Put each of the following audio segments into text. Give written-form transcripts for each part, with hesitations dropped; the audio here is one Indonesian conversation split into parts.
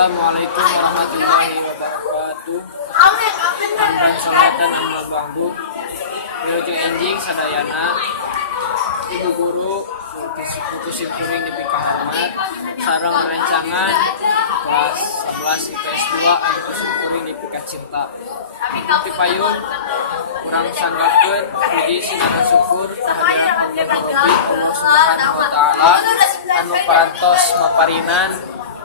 Assalamualaikum warahmatullahi wabarakatuh. Amran Solatan Amal Bangdu Wilujeng Enjing Sadayana Ibu Guru Putus Simkuring di Pikahamat sareng rancangan kelas 11 IPS 2 Putus Simkuring di Pika Cinta. Di payun urang sanggakeun puji sinaran syukur kehadiran Allah Subhanahu wa taala anu parantos maparinan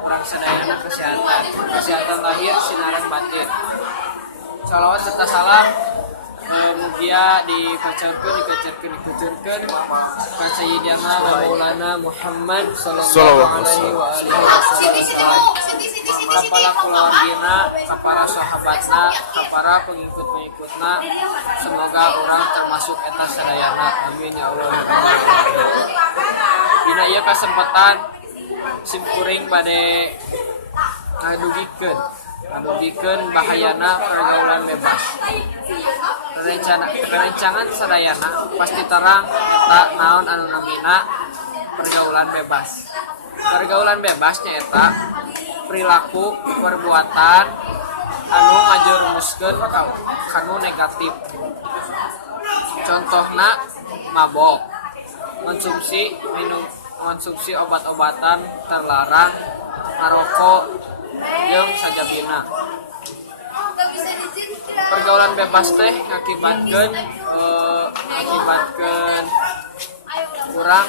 urang sadayana kesehatan lahir sinaran batin. Shalawat serta salam mugia dikucurkeun ka Sayyidina wa Maulana Muhammad sallallahu alaihi wa alihi wasallam. Kapala keluargina, kapara sahabatna, kapara pengikut-pengikutna, semoga orang termasuk eta sadayana. Amin ya Allah ya Rabbal alamin. Dina ieu kasempatan simkuring bade ngadugikeun bahayana pergaulan bebas. Rencangan sadayana pasti terang eta naon anu namina pergaulan bebas. Pergaulan bebasnya eta perilaku perbuatan anu ngajerumuskeun kanu negatif. Contohna mabok, konsumsi obat-obatan terlarang, ngarokok, jeung sajabina. Pergaulan bebas teh ngakibatkeun urang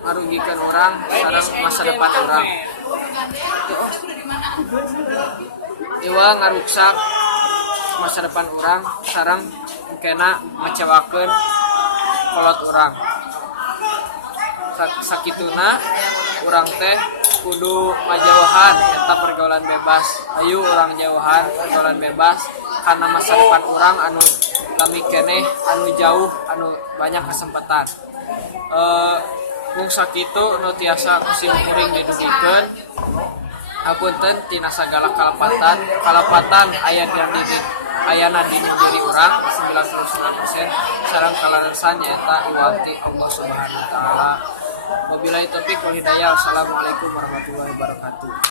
marugikeun urang sareng masa depan urang. Ieu ngaruksak masa depan urang sareng kena ngecewakeun kolot urang. Sakituna urang teh kudu ngajauhan eta pergaulan bebas. Ayo urang jauhan pergaulan bebas karena masa depan urang anu lami keneh anu jauh anu banyak kesempatan. Mung sakitu nu tiasa kusimkuring didugikeun. Hapunten tina sagala kalapatan ayana di diri urang 99% sareng kalaresan nyaeta iwati Allah Subhanahu wa taala. Wabillahi taufiq wal hidayah. Wassalamualaikum warahmatullahi wabarakatuh.